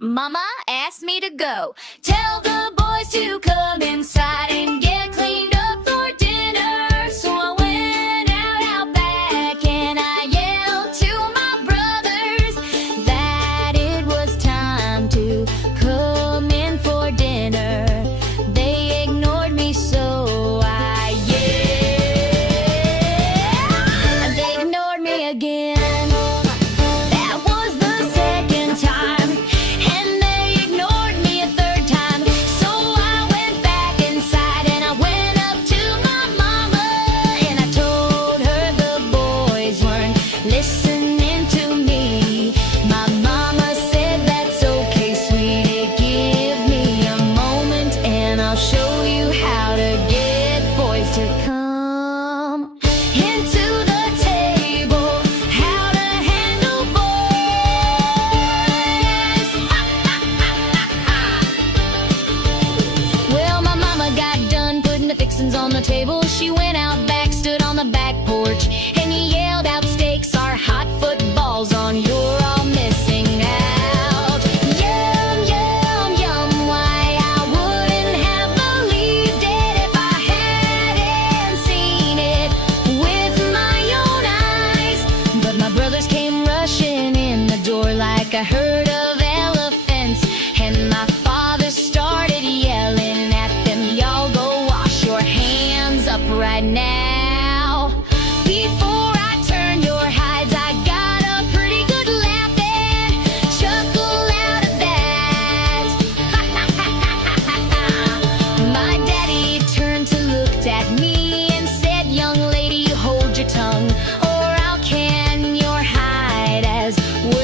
Mama asked me to go. Tell the boys to come inside and get cleaned up for dinner. So I went out back and I yelled to my brothers that it was time to come in for dinner. They ignored me, so I yelled, and they ignored me again. That was the second time, and they ignored me a third time. So I went back inside and I went up to my mama and I told her the boys weren't listening to me. My mama said, "That's okay, sweetie, give me a moment and I'll show you how to get boys to come into the table, how to handle boys." Well, my mama got done putting the fixings on the table. She went out back, stood on the back porch, and yelled out, "Steaks are hot footballs on, you're all missing out." Yum, yum, yum, why I wouldn't have believed it if I hadn't seen it with my own eyes. But my brothers came rushing in the door like a herd of elephants, and my father started yelling at them, "Y'all go wash your hands up right now before I turn your hides." I got a pretty good laugh and chuckle out of that. My daddy turned to look at me and said, "Young lady, hold your tongue or I'll can your hide as well."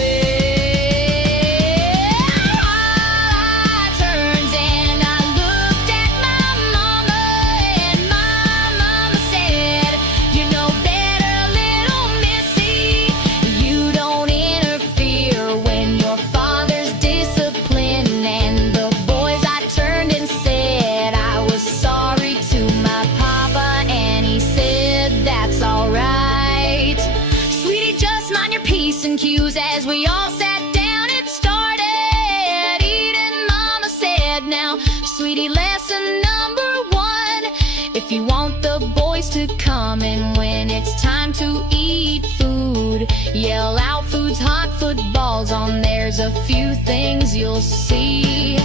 I turned and I looked at my mama, and my mama said, "You know better, little missy. You don't interfere when your father's discipline." And the boys, I turned and said I was sorry to my papa, and he said, "That's alright, sweetie, just mind your P's and Q's." As we all sat down and started eating, mama said, "Now, sweetie, lesson number one, if you want the boys to come in when it's time to eat food, yell out, 'Food's hot footballs on.' There's a few things you'll see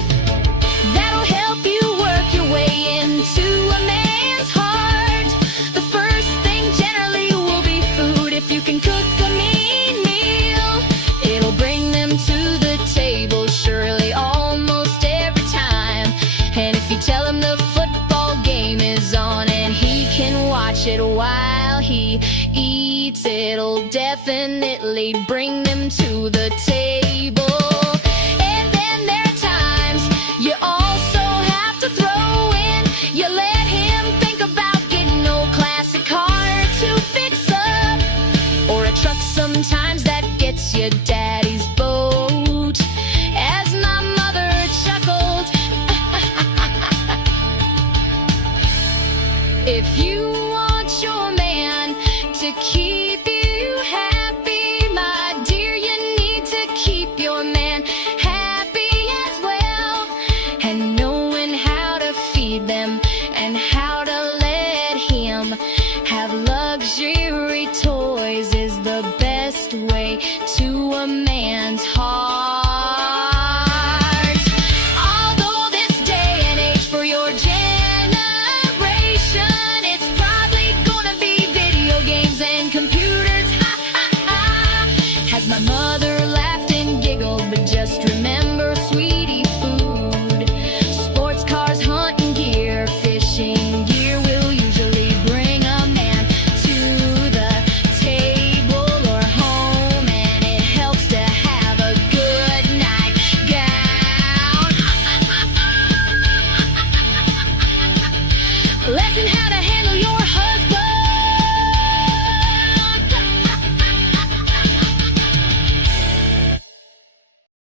that'll help you work your way into a man's heart. The first thing generally will be food. If you can cook a mean meal, it'll bring them to the table surely almost every time. And if you tell him the football game is on and he can watch it while he eats, it'll definitely bring